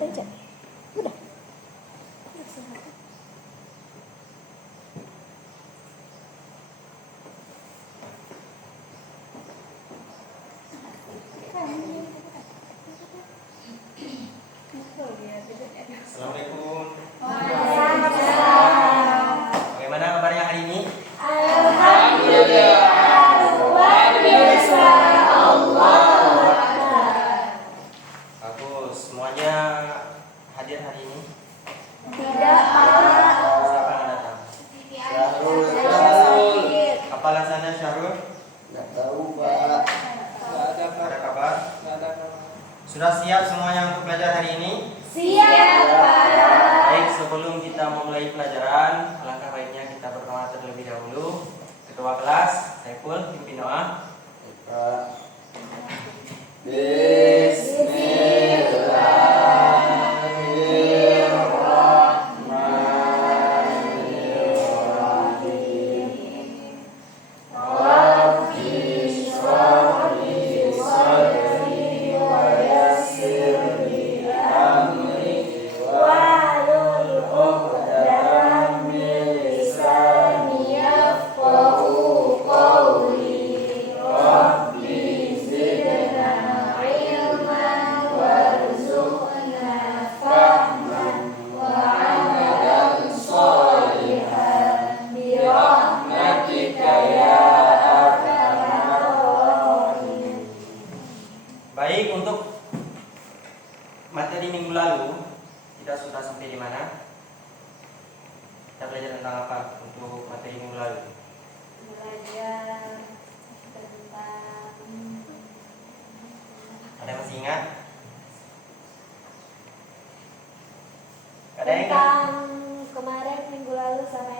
aja. Udah. Assalamualaikum. Waalaikumsalam. Bagaimana kabarnya hari ini? Alhamdulillah. Luar biasa. Allahu Akbar. Bagus. Semuanya hadir hari ini? Tidak, Pak. Siapa yang datang? Saya sakit. Apa alasannya Syahrul? Nggak tahu, Pak. Ada kabar? Sudah siap semuanya untuk belajar hari ini? Siap, Pak. Baik, sebelum kita memulai pelajaran, alangkah baiknya kita berdoa terlebih dahulu. Ketua kelas, Saiful, pimpin doa. Pak. Bismillahirrahmanirrahim. Rabbi shrah li sadri wa yassir li amri wahlul 'uqdatam min lisani yafqahu qawli. Rabbi zidna ilman warzuqna fahman wa 'amalan shalihan bi rahmatika ya arhamar rahimin. Baik, untuk materi minggu lalu kita sudah sampai di mana? Kita belajar tentang apa untuk materi minggu lalu? Belajar tentang Ada yang masih ingat? Ada yang ingat? kemarin minggu lalu sama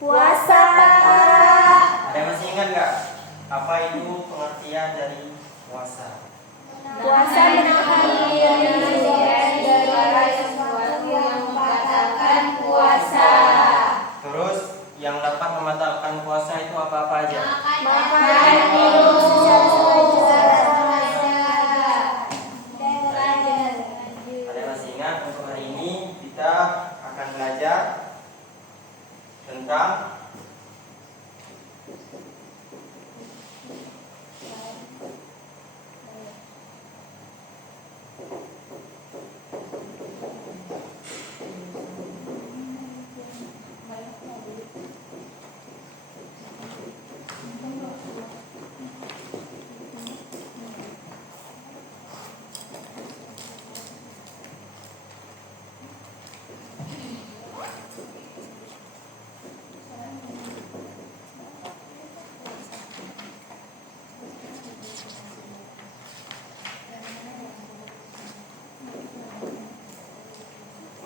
puasa. Ada yang masih ingat nggak? Apa itu pengertian dari puasa? Puasa menahan diri dari sesuatu yang membatalkan puasa. Terus yang dapat membatalkan puasa itu apa-apa aja? Makan, minum secara sengaja. Ada yang masih ingat? Untuk hari ini kita akan belajar tentang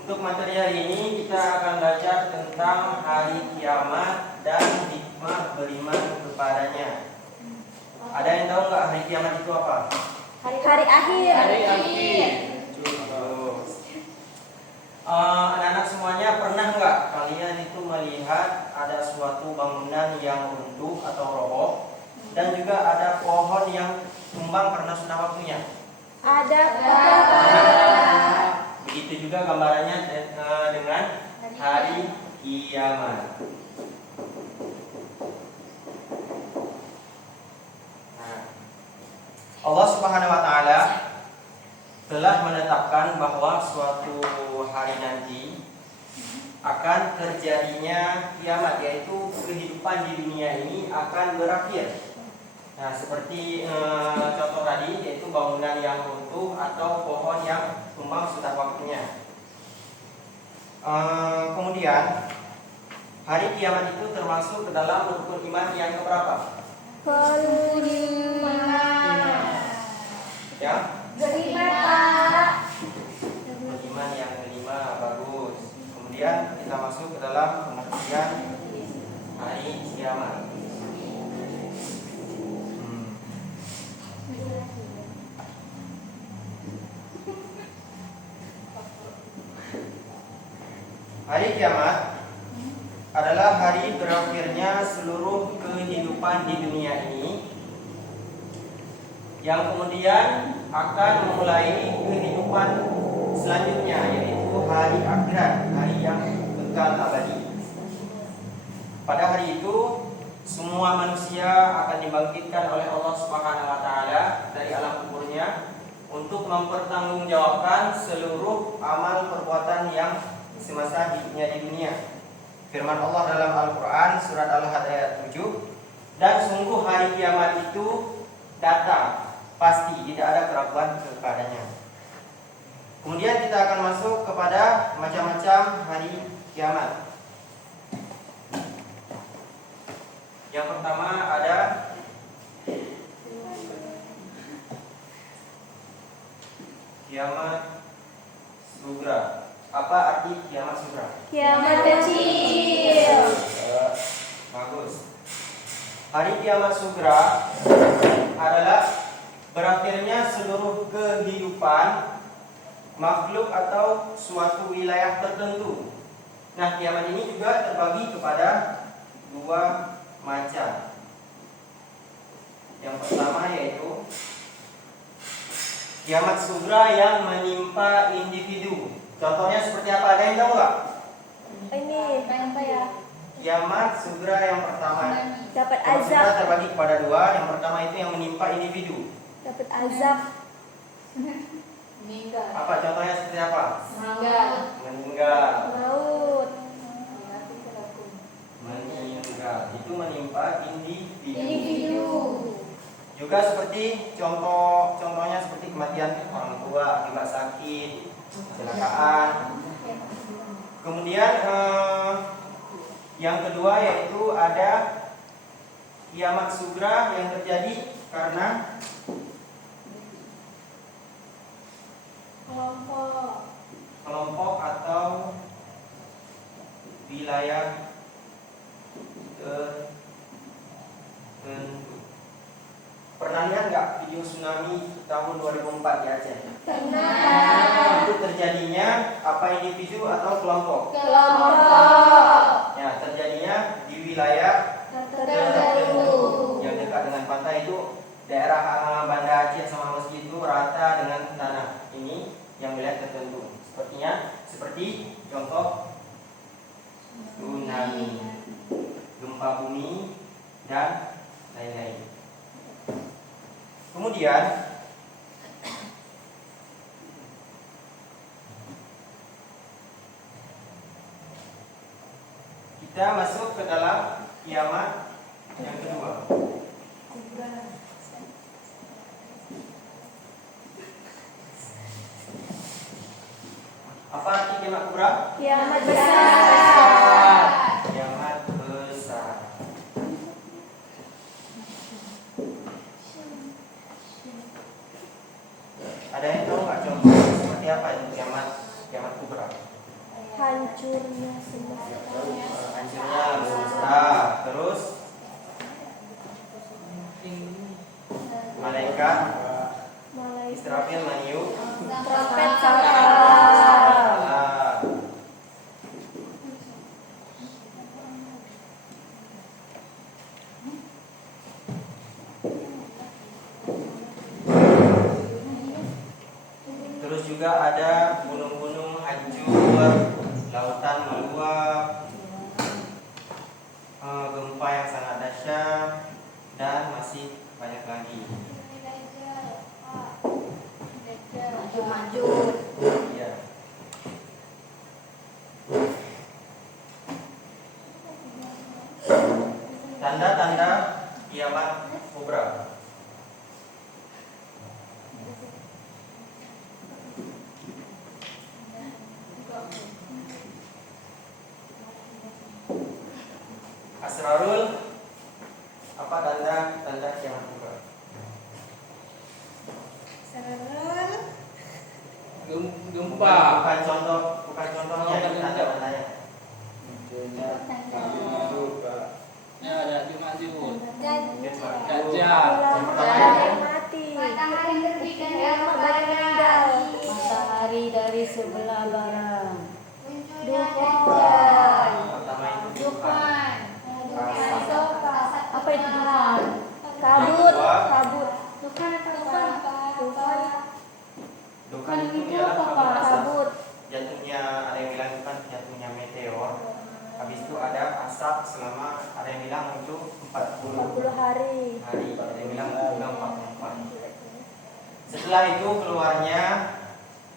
untuk materi hari ini kita akan belajar tentang hari kiamat dan hikmah beriman kepadanya. Ada yang tahu nggak hari kiamat itu apa? Hari akhir. Bagus. Anak-anak semuanya pernah nggak kalian itu melihat ada suatu bangunan yang runtuh atau roboh dan juga ada pohon yang tumbang karena sudah waktunya? Ada, Pak. Begitu juga gambarannya dengan hari kiamat. Nah, Allah Subhanahu wa taala telah menetapkan bahwa suatu hari nanti akan terjadinya kiamat, yaitu kehidupan di dunia ini akan berakhir. Nah, seperti contoh tadi, yaitu bangunan yang runtuh atau pohon yang tumbang sudah waktunya. Kemudian hari kiamat itu termasuk ke dalam rukun iman yang keberapa? Kelima. Ya, Kelima, Pak. rukun iman yang kelima, bagus. Kemudian kita masuk ke dalam pengertian hari kiamat. Hari kiamat adalah hari berakhirnya seluruh kehidupan di dunia ini yang kemudian akan memulai kehidupan selanjutnya, yaitu hari akhirat, hari yang kekal abadi. Pada hari itu semua manusia akan dibangkitkan oleh Allah Subhanahu wa taala dari alam kuburnya untuk mempertanggungjawabkan seluruh amal perbuatan yang semasa hidupnya di dunia. Firman Allah dalam Al-Qur'an surat Al-Had ayat 7, dan sungguh hari kiamat itu datang, pasti tidak ada keraguan kepadanya. Kemudian kita akan masuk kepada macam-macam hari kiamat. Yang pertama ada kiamat sugra. Apa arti kiamat sugra? Kiamat kecil. Bagus. Hari kiamat sugra adalah berakhirnya seluruh kehidupan makhluk atau suatu wilayah tertentu. Nah, kiamat ini juga terbagi kepada dua macam. Yang pertama yaitu kiamat sugra yang menimpa individu. Contohnya seperti apa? Ada yang tahu nggak? Ini apa ya? Kiamat sugra yang pertama. Dapat Kiamat sugra azab. terbagi kepada dua. Yang pertama itu yang menimpa individu. Dapat azab. Meninggal. Apa contohnya seperti apa? Meninggal. Meninggal. Maut. Meninggal itu menimpa individu. Individu. Juga seperti contohnya seperti kematian orang tua akibat sakit, kecelakaan. Kemudian yang kedua yaitu ada kiamat sugra yang terjadi karena kelompok atau wilayah tertentu. Pernah lihat nggak video tsunami tahun 2004 di Aceh? Pernah. Itu terjadinya apa individu atau kelompok? Kelompok. Ya, terjadinya di wilayah Tertentu. yang dekat dengan pantai itu. Daerah Banda Aceh sama Mesir itu rata dengan tanah. Ini yang wilayah tertentu. Seperti contoh tsunami, gempa bumi, dan lain-lain. Kemudian kita masuk ke dalam kiamat yang kedua. Apa arti kiamat kubra? Kiamat besar. Kiamat besar. Ada yang tahu nggak contoh seperti apa itu kiamat kubra? Hancurnya semesta. Hancurnya semesta. Terus malaikat Israfil meniup Trompet sangkala. Terus juga ada gunung-gunung hancur, lautan meluap, gempa yang sangat dahsyat, dan masih banyak lagi. Maju. Ya. Tanda-tanda kiamat kubra. Asrarul, apa tanda kiamat kubra? Gempa. Bukan contohnya, ini tanda-tandanya. Ya, ada Jumat. Dajjal. Dajjal. Yang pertama itu Mati. Matahari terbit dan meninggal. Matahari dari sebelah barat. Dukun. pertama itu Dukun. Apa itu Tuhan? Kabut. Kabut. Dukun apa? Setelah itu keluarnya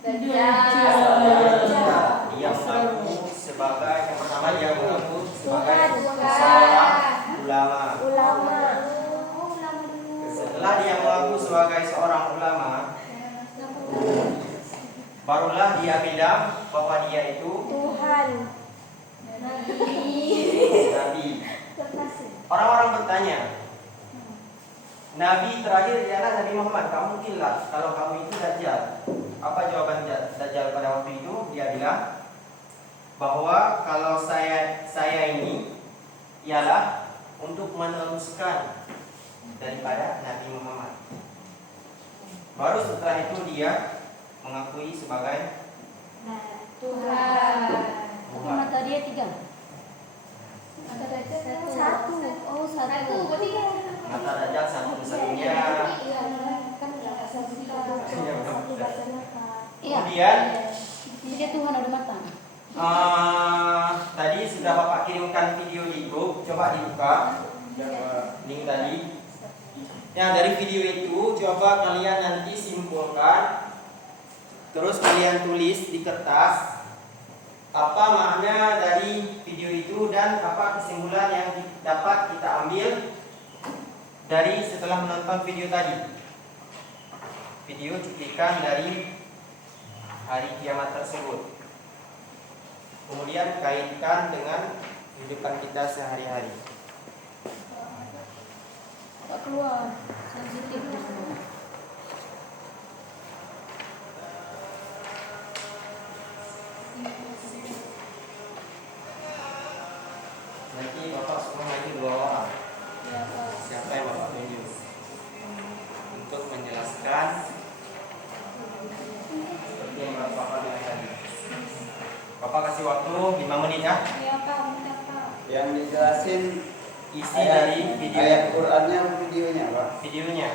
Dajjal. dia mengaku sebagai yang pertama dia mengaku sebagai Tuhan. seorang ulama. Ulama. Setelah dia mengaku sebagai seorang ulama, barulah dia bilang bahwa dia itu Tuhan. nabi. Orang-orang bertanya, Nabi terakhir ialah Nabi Muhammad. Kamu mungkinlah kalau kamu itu Dajjal. Apa jawaban Dajjal pada waktu itu? Dia bilang bahwa kalau saya ini ialah untuk meneruskan daripada Nabi Muhammad. Baru setelah itu dia mengakui sebagai Tuhan. Apa mata dia 3? Ada Dajjal. Satu. Oh, Satu. 1. Berarti kan mata Dajjal satu-satunya. iya kan Iya. Kemudian Dia Tuhan ada mata. tadi sudah Bapak kirimkan video di grup. Coba dibuka link tadi. Ya, dari video itu coba kalian nanti simpulkan, terus kalian tulis di kertas apa makna dari video itu dan apa kesimpulan yang dapat kita ambil dari setelah menonton video tadi. Video cuplikan dari hari kiamat tersebut. Kemudian kaitkan dengan kehidupan kita sehari-hari. Tak keluar. Sensitif dia semua. Nanti Bapak semua lagi 2 orang. Siapa yang Bapak tunjuk untuk menjelaskan seperti yang Bapak bilang tadi. Bapak kasih waktu 5 menit ya. Iya Pak, benar Pak. Yang dijelasin Isi dari video ayat Qur'annya videonya, Pak. videonya.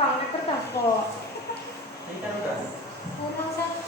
Pak, ada kertas kok. Jadi kan udah. Kurang satu.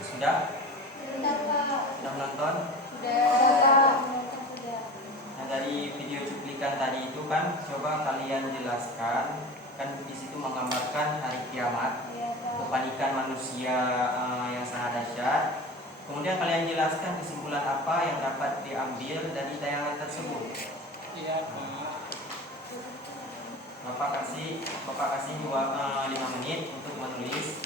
Sudah? Sudah Pak. Sudah menonton? Sudah. Nah, dari video cuplikan tadi itu kan coba kalian jelaskan, kan di situ menggambarkan hari kiamat, Iya Pak. kepanikan manusia yang sangat dahsyat. Kemudian kalian jelaskan kesimpulan apa yang dapat diambil dari tayangan tersebut. Iya, Pak. Bapak kasih 5 menit untuk menulis.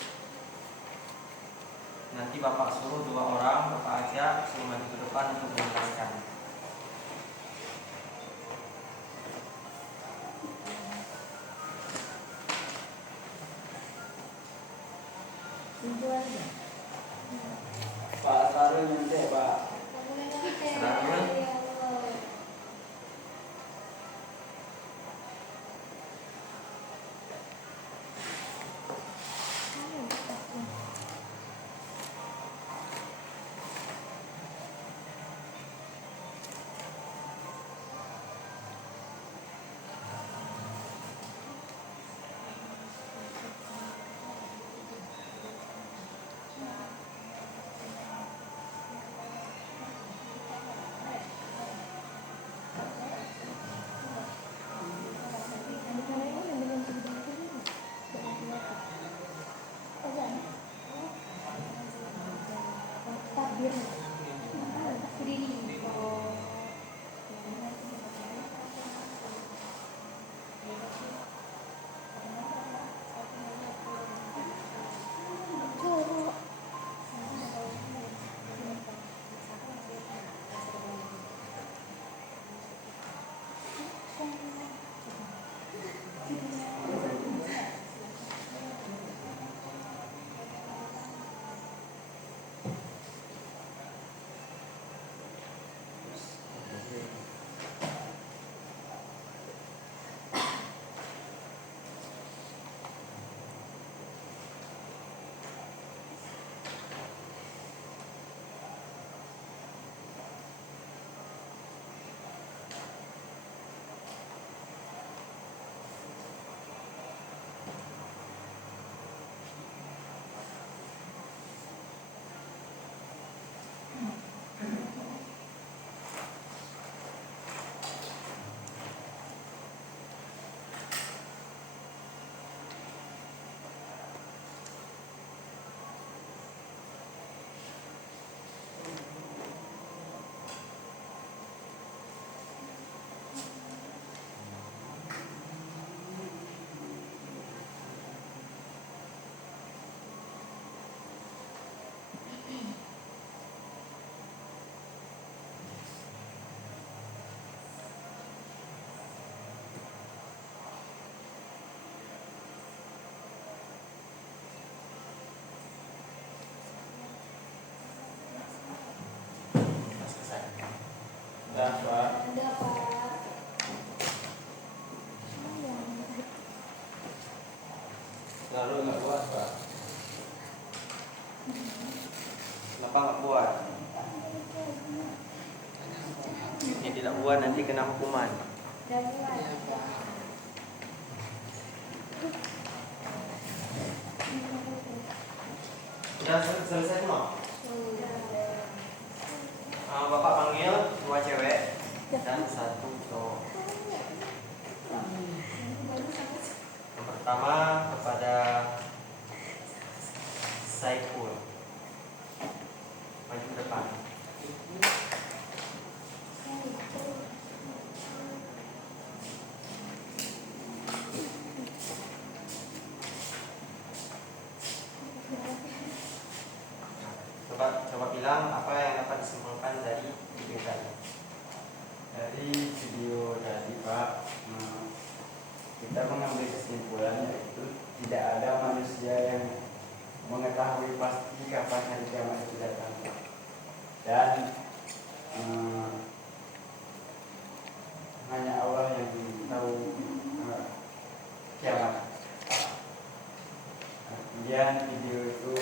Nanti Bapak suruh 2 orang, Bapak ajak suruh maju ke depan untuk menjelaskan. Pak Sarul nanti, Pak. Sarul. Dah, Pak. Ada, Pak. Sarul nggak puas, Pak. Kenapa nggak buat? Ini tidak buat nanti kena hukuman. Sudah selesai semua? Bapak panggil 2 cewek dan 1 cowok. Yang pertama kepada Saiful. Maju ke depan. Coba bilang apa yang dapat disimpulkan dari video tadi. Dari video tadi, Pak, kita mengambil kesimpulan yaitu tidak ada manusia yang mengetahui pasti kapan hari kiamat itu datang, Pak. Dan hanya Allah yang tahu kiamat. Kemudian video itu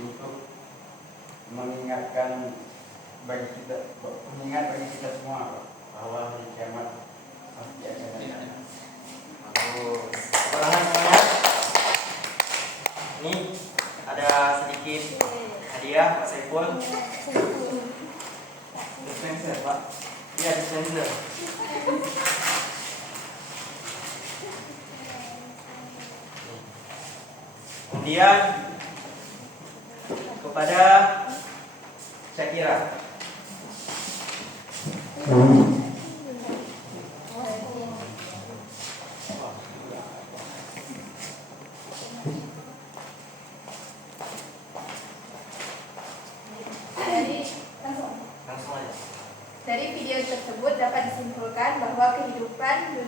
untuk mengingat bagi kita semua, Pak, bahwa hari kiamat pasti akan datang. Bagus. Ulangan semuanya. Ini ada sedikit hadiah Pak Saiful. Dispenser, Pak. Iya, dispenser. Kemudian kepada Syakira. Langsung aja. Dari video tersebut dapat disimpulkan bahwa kehidupan di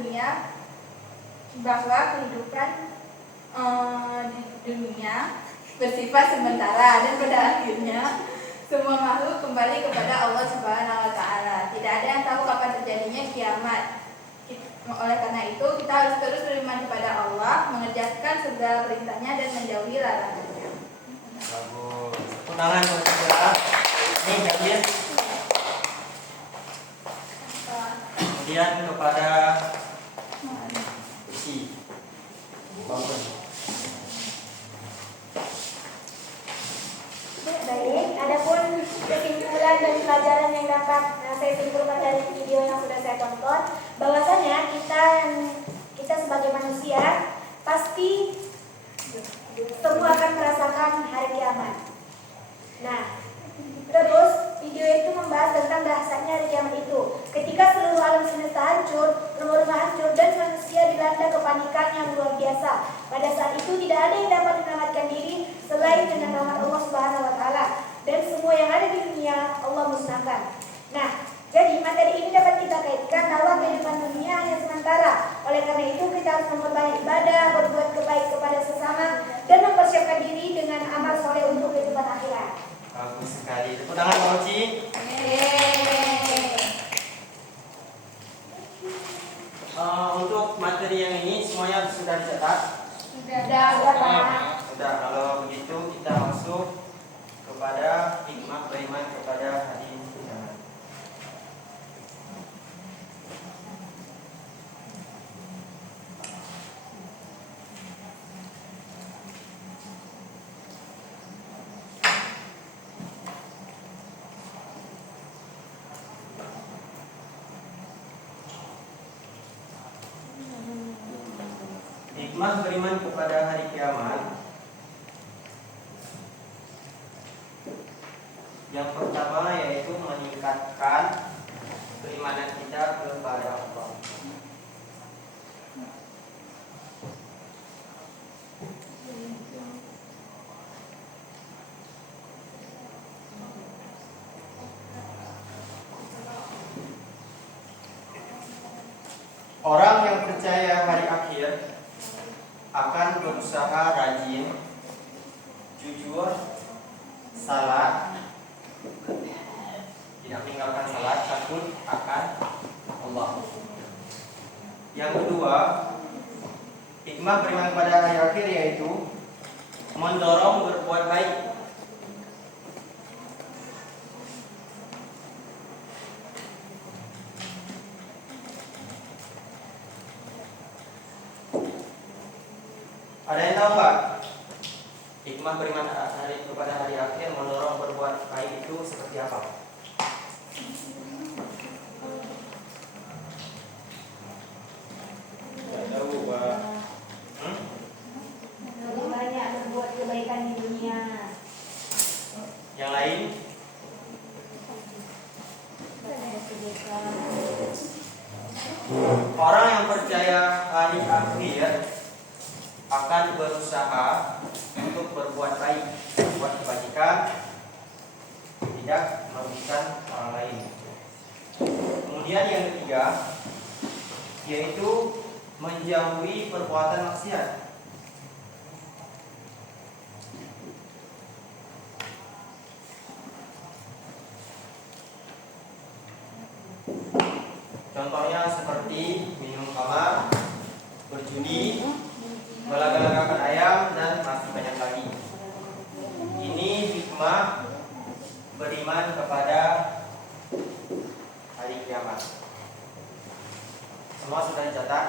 dunia bersifat sementara dan pada akhirnya semua makhluk kembali kepada Allah Subhanahu wa taala. Tidak ada yang tahu kapan terjadinya kiamat. Oleh karena itu, kita harus terus beriman kepada Allah, mengerjakan segala perintahnya dan menjauhi larangannya. Bagus. Tepuk tangan buat Syakira. Ini kalian. Kemudian kepada Usi. Bangun. Baik, adapun kesimpulan dan pelajaran yang dapat saya simpulkan dari video yang sudah saya tonton, bahwasanya kita sebagai manusia pasti semua akan merasakan hari kiamat. Nah, terus video itu membahas tentang bahasanya hari kiamat itu. Ketika seluruh alam semesta hancur, rumah-rumah hancur dan manusia dilanda kepanikan yang luar biasa. Pada saat itu tidak ada yang dapat menyelamatkan diri selain dengan rahmat Allah Subhanahu wa taala, dan semua yang ada di dunia Allah musnahkan. Nah, jadi materi ini dapat kita kaitkan bahwa kehidupan dunia hanya sementara. Oleh karena itu kita harus memperbanyak ibadah, berbuat kebaik kepada sesama, dan mempersiapkan diri dengan amal soleh untuk kehidupan akhirat. Bagus sekali. Tepuk tangan Pak Uci. Untuk materi yang ini semuanya sudah dicetak. Sudah. Kalau begitu kita masuk kepada hikmah beriman kepada hari kiamat. Hikmah beriman kepada hari kiamat. Yang pertama yaitu meningkatkan keimanan kita kepada Allah. Orang yang percaya hari akhir akan berusaha rajin, jujur, salat, tidak meninggalkan salat, takut akan Allah. Yang kedua, hikmah beriman pada hari akhir yaitu mendorong berbuat baik. Ada yang tahu nggak? Hikmah beriman kepada hari akhir mendorong berbuat baik itu seperti apa? Tidak tahu, Pak. Lebih banyak berbuat kebaikan di dunia. Yang lain? Orang yang percaya hari akhir akan berusaha untuk berbuat baik, berbuat kebajikan, tidak merugikan orang lain. Kemudian yang ketiga yaitu menjauhi perbuatan maksiat. Contohnya seperti minum khamar, berjudi, melaga-lagakan ayam, dan masih banyak lagi. Ini hikmah beriman kepada hari kiamat. Semua sudah dicatat?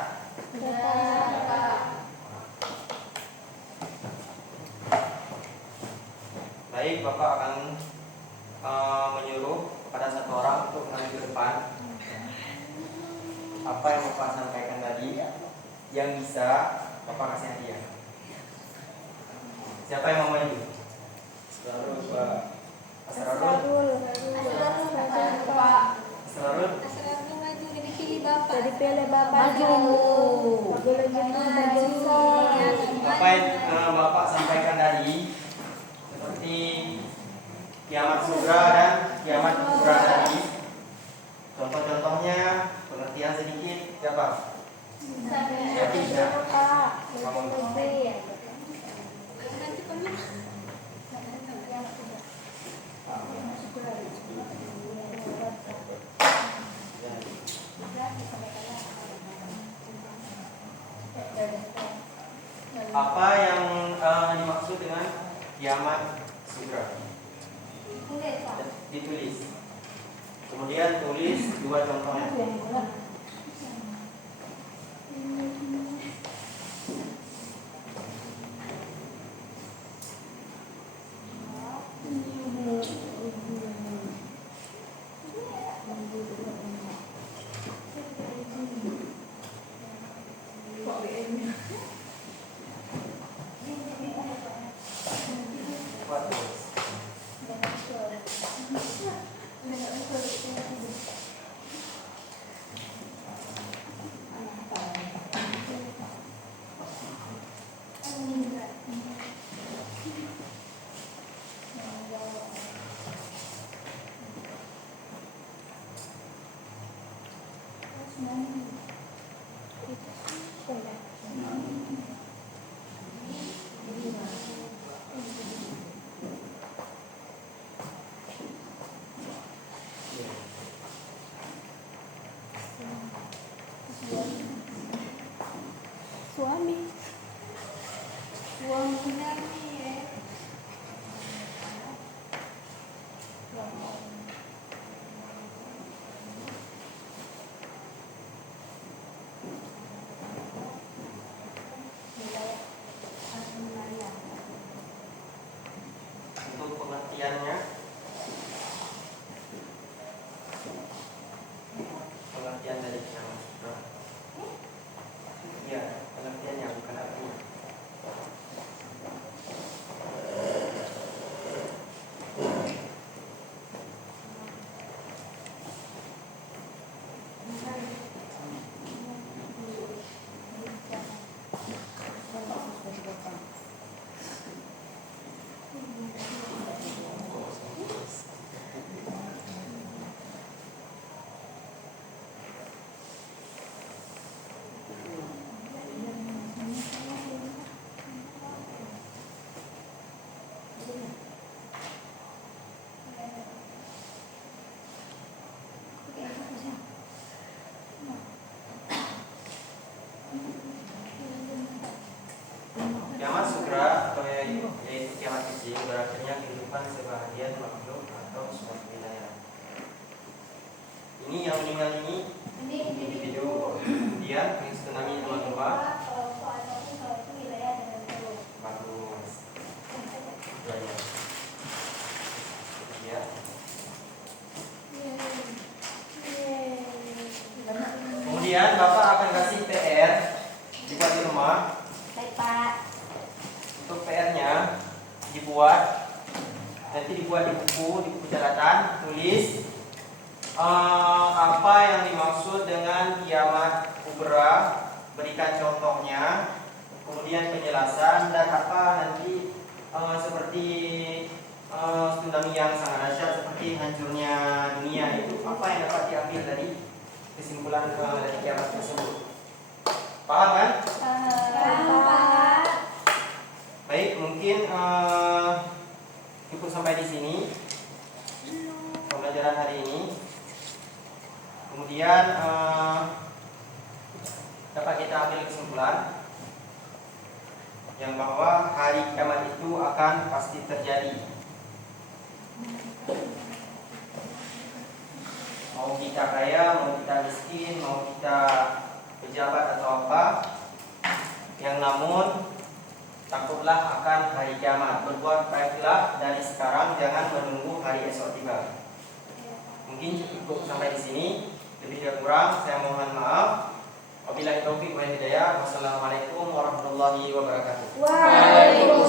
Baik, Bapak akan menyuruh kepada satu orang untuk maju ke depan. Apa yang Bapak sampaikan tadi, yang bisa Bapak kasih hadiah. Siapa yang mau maju? Asrarul, Pak. Asrarul. oleh Bapak Maju. Apa yang Bapak sampaikan tadi seperti kiamat sugra dan kiamat kubra tadi, contoh-contohnya pengertian sedikit siapa? Siapa? Kamu. Apa yang dimaksud dengan kiamat sugra? Ditulis. Kemudian tulis dua contohnya. Buat tulis. Untuk pengertiannya, pengertian dari kiamat sugra. Ya, pengertiannya bukan artinya. Kiamat sugra atau yaitu kiamat kecil berakhirnya kehidupan sebahagian makhluk atau suatu wilayah. Ini yang meninggal ini individu, kemudian tsunami gempa. Bagus. Banyak. Ya. Kemudian Bapak akan kasih PR dibuat di rumah. Baik Pak. Untuk PR-nya dibuat, nanti dibuat di buku catatan, tulis apa yang dimaksud dengan kiamat kubra, berikan contohnya, kemudian penjelasan dan apa nanti seperti tsunami yang sangat dahsyat seperti hancurnya dunia itu apa yang dapat diambil dari kesimpulan dari kiamat tersebut. Paham kan? Baik, mungkin cukup sampai di sini pembelajaran hari ini. Kemudian dapat kita ambil kesimpulan yang bahwa hari kiamat itu akan pasti terjadi. Mau kita kaya, mau kita miskin, mau kita pejabat atau apa, yang namun takutlah akan hari kiamat. Berbuat baiklah dari sekarang, jangan menunggu hari esok tiba. Mungkin cukup sampai di sini. Lebih dan kurang saya mohon maaf. Wabillahi taufiq wal hidayah. Wassalamualaikum warahmatullahi wabarakatuh. Waalaikumsalam.